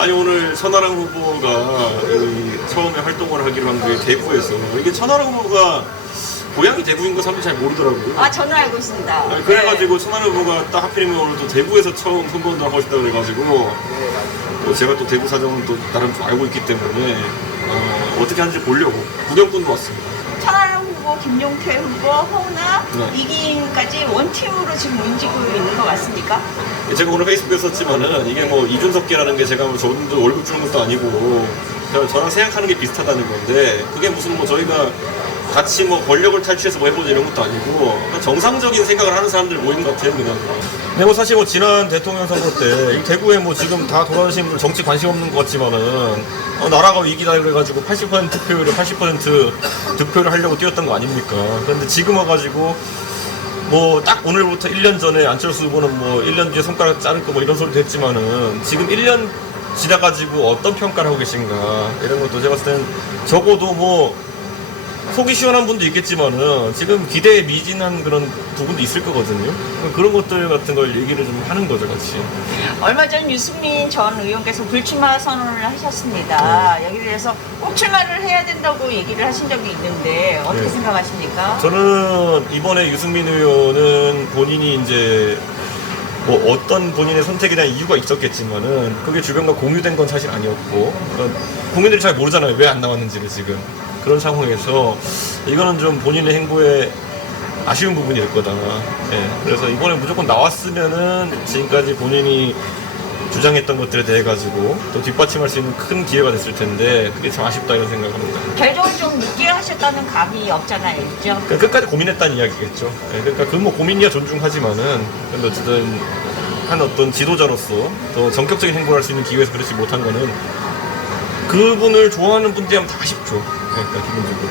아니 오늘 천하람 후보가 처음에 활동을 하기로 한 게 대구에서 이게 천하람 후보가 고향이 대구인 거 사람들이 잘 모르더라고요. 아, 저는 알고 있습니다. 아니, 그래가지고 천하람 후보가 딱 하필이면 오늘 또 대구에서 처음 선거운동 하고 싶다 그래가지고 또 제가 또 대구 사정은 또 나름 좀 알고 있기 때문에 어떻게 하는지 보려고 구경꾼도 왔습니다. 천하람 후보, 김용태 후보, 허은하, 네. 이기인까지 원팀으로 지금 움직이고 있는 거 맞습니까? 제가 오늘 페이스북에 썼지만은 이게 뭐 이준석계라는 게 제가 뭐 저분들 월급 주는 것도 아니고 그냥 저랑 생각하는 게 비슷하다는 건데 그게 무슨 뭐 저희가 같이 뭐 권력을 탈취해서 뭐 해보자 이런 것도 아니고 그냥 정상적인 생각을 하는 사람들 모이는 것 같아요 그냥. 근데 뭐 사실 뭐 지난 대통령 선거 때 대구에 뭐 지금 다 돌아가신 분들 정치 관심 없는 것 같지만은 나라가 위기다 그래가지고 80% 득표율을 80% 득표를 하려고 뛰었던 거 아닙니까? 그런데 지금 와가지고 뭐 딱 오늘부터 1년 전에 안철수 후보는 뭐 1년 뒤에 손가락 자를 거 뭐 이런 소리도 했지만은 지금 1년 지나가지고 어떤 평가를 하고 계신가 이런 것도 제가 봤을 땐 적어도 뭐 속이 시원한 분도 있겠지만은 지금 기대에 미진한 그런 부분도 있을 거거든요. 그런 것들 같은 걸 얘기를 좀 하는 거죠, 같이. 얼마 전 유승민 전 의원께서 불출마 선언을 하셨습니다. 여기에 대해서 꼭 출마를 해야 된다고 얘기를 하신 적이 있는데 어떻게 네. 생각하십니까? 저는 이번에 유승민 의원은 본인이 이제 뭐 어떤 본인의 선택에 대한 이유가 있었겠지만은 그게 주변과 공유된 건 사실 아니었고 그러니까 국민들이 잘 모르잖아요. 왜 안 나왔는지를 지금. 그런 상황에서 이거는 좀 본인의 행보에 아쉬운 부분일 거다. 예, 그래서 이번에 무조건 나왔으면은 지금까지 본인이 주장했던 것들에 대해 가지고 또 뒷받침할 수 있는 큰 기회가 됐을 텐데 그게 참 아쉽다 이런 생각합니다. 결정을 좀 늦게 하셨다는 감이 없잖아요, 있죠? 그러니까 끝까지 고민했다는 이야기겠죠. 예, 그러니까 그 뭐 고민이야 존중하지만은 근데 어쨌든 한 어떤 지도자로서 더 전격적인 행보를 할 수 있는 기회에서 그렇지 못한 거는 그분을 좋아하는 분들이면 다 아쉽죠. 그러니까 기본적으로.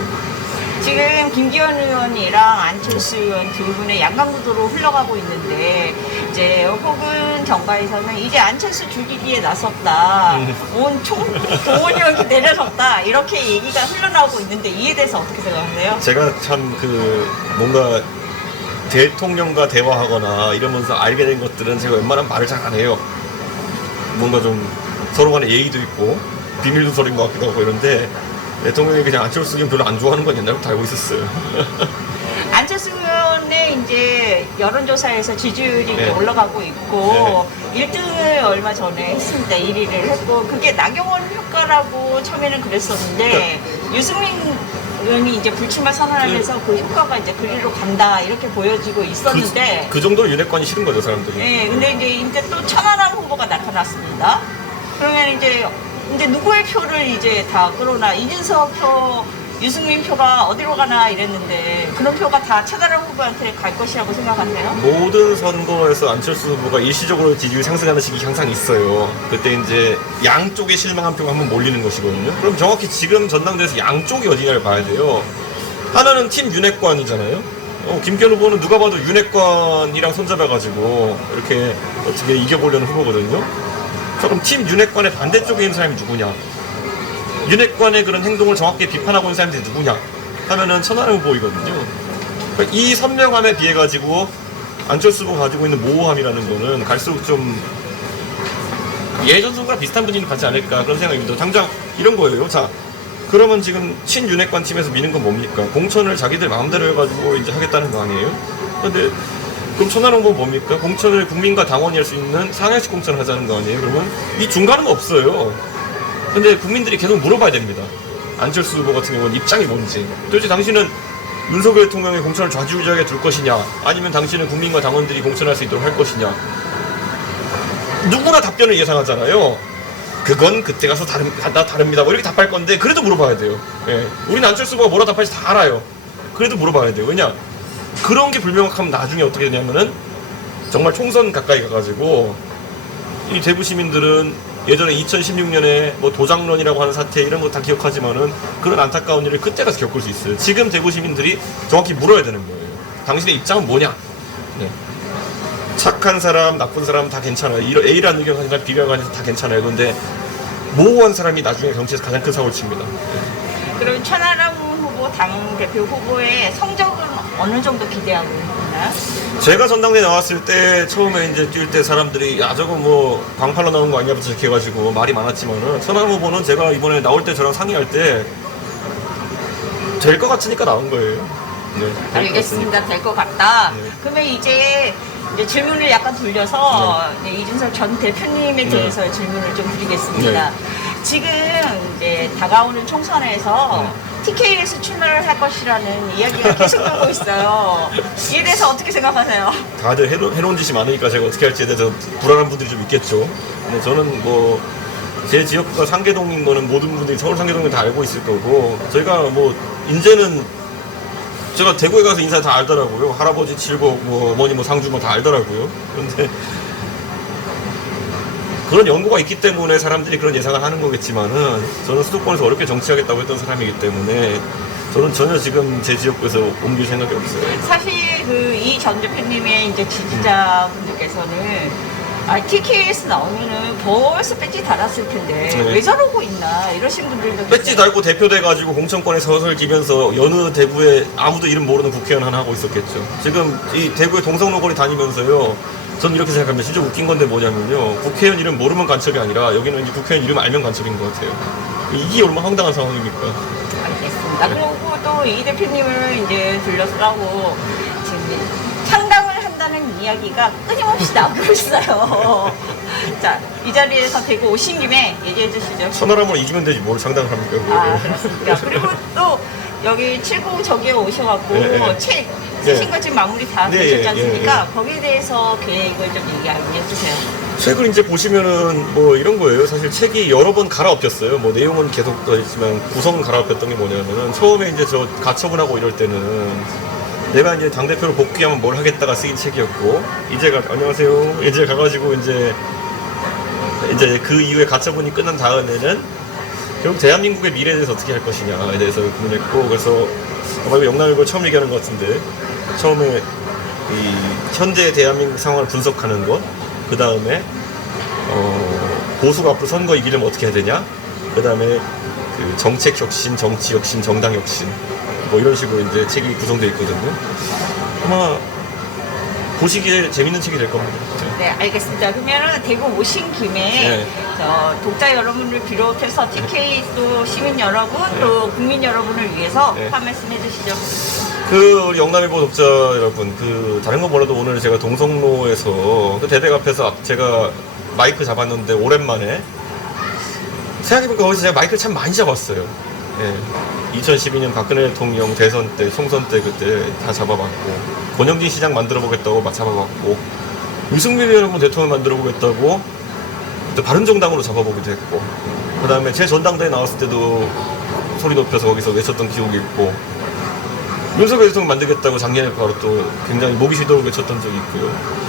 지금 김기현 의원이랑 안철수 의원 두 분의 양강구도로 흘러가고 있는데 이제 혹은 정가에서는 이제 안철수 죽이기에 나섰다, 온 동원력이 내려섰다 이렇게 얘기가 흘러나오고 있는데 이에 대해서 어떻게 생각하세요? 제가 참 그 뭔가 대통령과 대화하거나 이러면서 알게 된 것들은 제가 웬만하면 말을 잘 안 해요. 뭔가 좀 서로 간에 예의도 있고 비밀도 서린 것 같기도 하고 이런데 대통령이 그냥 안철수 의원 별로 안 좋아하는 건 옛날부터 알고 있었어요. 안철수 의원의 이제 여론조사에서 지지율이 이제 네. 올라가고 있고 1등을 얼마 전에 했습니다. 1위를 했고 그게 나경원 효과라고 처음에는 그랬었는데 유승민 의원이 이제 불출마 선언하면서 그 효과가 이제 그리로 간다 이렇게 보여지고 있었는데 그 정도로 윤핵관이 싫은 거죠 사람들이. 네, 근데 이제 또 천하람 후보가 나타났습니다. 그러면 이제 누구의 표를 이제 다 끌어나 이준석 표, 유승민 표가 어디로 가나 이랬는데 그런 표가 다 천하람 후보한테 갈 것이라고 생각하세요? 모든 선거에서 안철수 후보가 일시적으로 지지율 상승하는 시기 항상 있어요. 그때 이제 양쪽에 실망한 표가 한번 몰리는 것이거든요. 그럼 정확히 지금 전당대회에서 양쪽이 어디냐를 봐야 돼요. 하나는 팀 윤핵관이잖아요. 김기현 후보는 누가 봐도 윤핵관이랑 손잡아가지고 이렇게 어떻게 이겨보려는 후보거든요. 그럼 팀 윤핵관의 반대쪽에 있는 사람이 누구냐? 윤핵관의 그런 행동을 정확히 비판하고 있는 사람들이 누구냐? 하면은 천하람 후보이거든요. 그러니까 이 선명함에 비해 가지고 안철수 후보가 가지고 있는 모호함이라는 거는 갈수록 좀 예전 선거랑 비슷한 분위기를 갖지 않을까 그런 생각입니다. 당장 이런 거예요. 자, 그러면 지금 친윤핵관 팀에서 미는 건 뭡니까? 공천을 자기들 마음대로 해가지고 이제 하겠다는 거 아니에요? 근데 그럼 천하람 후보는 뭡니까? 공천을 국민과 당원이 할 수 있는 상향식 공천을 하자는 거 아니에요? 그러면 이 중간은 없어요. 근데 국민들이 계속 물어봐야 됩니다. 안철수 후보 같은 경우는 입장이 뭔지. 도대체 당신은 윤석열 대통령의 공천을 좌지우지하게 둘 것이냐? 아니면 당신은 국민과 당원들이 공천할 수 있도록 할 것이냐? 누구나 답변을 예상하잖아요. 그건 그때 가서 다릅니다. 뭐 이렇게 답할 건데 그래도 물어봐야 돼요. 예. 우리는 안철수 후보가 뭐라 답할지 다 알아요. 그래도 물어봐야 돼요. 왜냐? 그런 게 불명확하면 나중에 어떻게 되냐면은 정말 총선 가까이 가가지고 이 대구 시민들은 예전에 2016년에 뭐 도장론이라고 하는 사태 이런 거 다 기억하지만은 그런 안타까운 일을 그때 가서 겪을 수 있어요. 지금 대구 시민들이 정확히 물어야 되는 거예요. 당신의 입장은 뭐냐? 네. 착한 사람, 나쁜 사람 다 괜찮아요. A라는 의견 가진 사람, B라는 의견 다 괜찮아요. 그런데 모호한 사람이 나중에 정치에서 가장 큰 사고를 칩니다. 네. 그럼 천하람 후보 당대표 후보의 성적은 어느 정도 기대하고 있나요? 제가 전당대에 나왔을 때 처음에 이제 뛸 때 사람들이 야 저거 뭐 방팔로 나온 거 아니냐부터 시작해가지고 말이 많았지만은 천하람 후보는 제가 이번에 나올 때 저랑 상의할 때 될 것 같으니까 나온 거예요. 네, 될것 같으니까. 알겠습니다. 될 것 같다. 네. 그러면 이제 질문을 약간 돌려서 이제 이준석 전 대표님에 네. 대해서 질문을 좀 드리겠습니다. 지금 이제 다가오는 총선에서 TK에서 출마를 할 것이라는 이야기가 계속 돌고 있어요. 이에 대해서 어떻게 생각하세요? 다들 해놓은 짓이 많으니까 제가 어떻게 할지에 대해서 불안한 분들이 좀 있겠죠. 근데 저는 뭐 제 지역구가 상계동인 거는 모든 분들이 서울 상계동을 다 알고 있을 거고 저희가 뭐 이제는 제가 대구에 가서 인사 다 알더라고요. 할아버지 칠곡 뭐 어머니 뭐 상주 뭐 다 알더라고요. 그런데 그런 연구가 있기 때문에 사람들이 그런 예상을 하는 거겠지만은 저는 수도권에서 어렵게 정치하겠다고 했던 사람이기 때문에 저는 전혀 지금 제 지역구에서 옮길 생각이 없어요. 사실 그 이 전 대표님의 이제 지지자분들께서는 TK에서 나오면은 벌써 배지 달았을 텐데 네. 왜 저러고 있나 이러신 분들도 배지 달고 대표돼가지고 공천권에 서설 지면서 여느 대구에 아무도 이름 모르는 국회의원 하나 하고 있었겠죠. 지금 이 대구의 동성로 거리 다니면서요. 전 이렇게 생각합니다. 진짜 웃긴 건데 뭐냐면요. 국회의원 이름 모르면 간첩이 아니라 여기는 이제 국회의원 이름 알면 간첩인 것 같아요. 이게 얼마나 황당한 상황입니까? 알겠습니다. 그리고 또 이 대표님을 이제 둘러싸고 지금 창당을 한다는 이야기가 끊임없이 나오고 있어요. 자, 이 자리에서 대구 오신 김에 얘기해 주시죠. 천하람으로 이기면 되지 뭘 상당을 합니까? 그거. 그렇습니까? 그리고 또 여기 79 저기에 오셔갖고 네. 책 네. 쓰신 거 지금 마무리 다 네, 되셨지 예, 않습니까? 예. 거기에 대해서 계획을 좀 얘기해 주세요. 책을 이제 보시면은 뭐 이런 거예요. 사실 책이 여러 번 갈아엎혔어요. 뭐 내용은 계속 더 있지만 구성은 갈아엎혔던 게 뭐냐면은 처음에 이제 저 가처분하고 이럴 때는 내가 이제 당대표로 복귀하면 뭘 하겠다가 쓰인 책이었고 안녕하세요. 이제 가가지고 이제 그 이후에 가처분이 끝난 다음에는 결국 대한민국의 미래에 대해서 어떻게 할 것이냐에 대해서 고민했고 그래서 아마 이거 영남일보 처음 얘기하는 것 같은데 처음에 이 현재 대한민국 상황을 분석하는 것 그 다음에 보수가 앞으로 선거 이기려면 어떻게 해야 되냐 그 다음에 그 정책 혁신, 정치 혁신, 정당 혁신 뭐 이런 식으로 이제 책이 구성되어 있거든요. 아마 보시기에 재밌는 책이 될 겁니다. 네, 알겠습니다. 그러면 대구 오신 김에 네. 저 독자 여러분을 비롯해서 TK 또 시민 여러분 네. 또 국민 여러분을 위해서 네. 한 말씀 해주시죠. 우리 영남일보 독자 여러분, 다른 거 몰라도 오늘 제가 동성로에서 그 대댁 앞에서 제가 마이크 잡았는데 오랜만에 생각해보니까 거기서 제가 마이크를 참 많이 잡았어요. 예. 2012년 박근혜 대통령 대선 때, 총선 때 그때 다 잡아봤고 권영진 시장 만들어보겠다고 막 잡아봤고 유승민 여러분 대통령 만들어보겠다고 그때 바른정당으로 잡아보기도 했고 그 다음에 제 전당대회 나왔을 때도 소리 높여서 거기서 외쳤던 기억이 있고 윤석열 대통령 만들겠다고 작년에 바로 또 굉장히 목이 쉬도록 외쳤던 적이 있고요.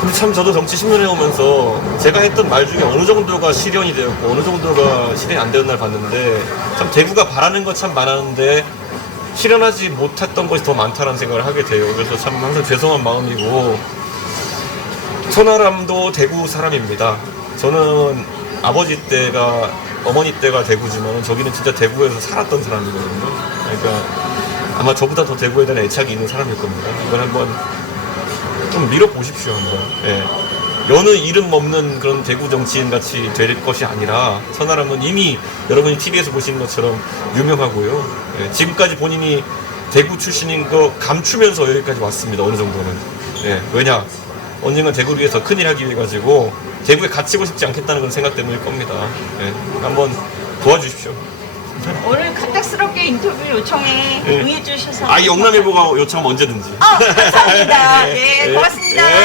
근데 참 저도 정치 10년 해오면서 제가 했던 말 중에 어느 정도가 실현이 되었고 어느 정도가 실현이 안 되는 날 봤는데 참 대구가 바라는 것 참 많았는데 실현하지 못했던 것이 더 많다는 생각을 하게 돼요. 그래서 참 항상 죄송한 마음이고 천하람도 대구 사람입니다. 저는 어머니 때가 대구지만 저기는 진짜 대구에서 살았던 사람이거든요. 그러니까 아마 저보다 더 대구에 대한 애착이 있는 사람일 겁니다. 이걸 한번 좀 밀어보십시오, 한번. 예. 여느 이름 없는 그런 대구 정치인 같이 될 것이 아니라 천하람은 이미 여러분이 TV에서 보시는 것처럼 유명하고요. 예. 지금까지 본인이 대구 출신인 거 감추면서 여기까지 왔습니다. 어느 정도는. 예. 왜냐? 언젠가 대구를 위해서 큰일 하기 위해 가지고 대구에 갇히고 싶지 않겠다는 그런 생각 때문일 겁니다. 예. 한번 도와주십시오. 오늘 갑작스럽게 인터뷰 요청에 네. 응해주셔서 영남일보가 요청하면 언제든지. 감사합니다. 네. 네, 네. 고맙습니다. 네.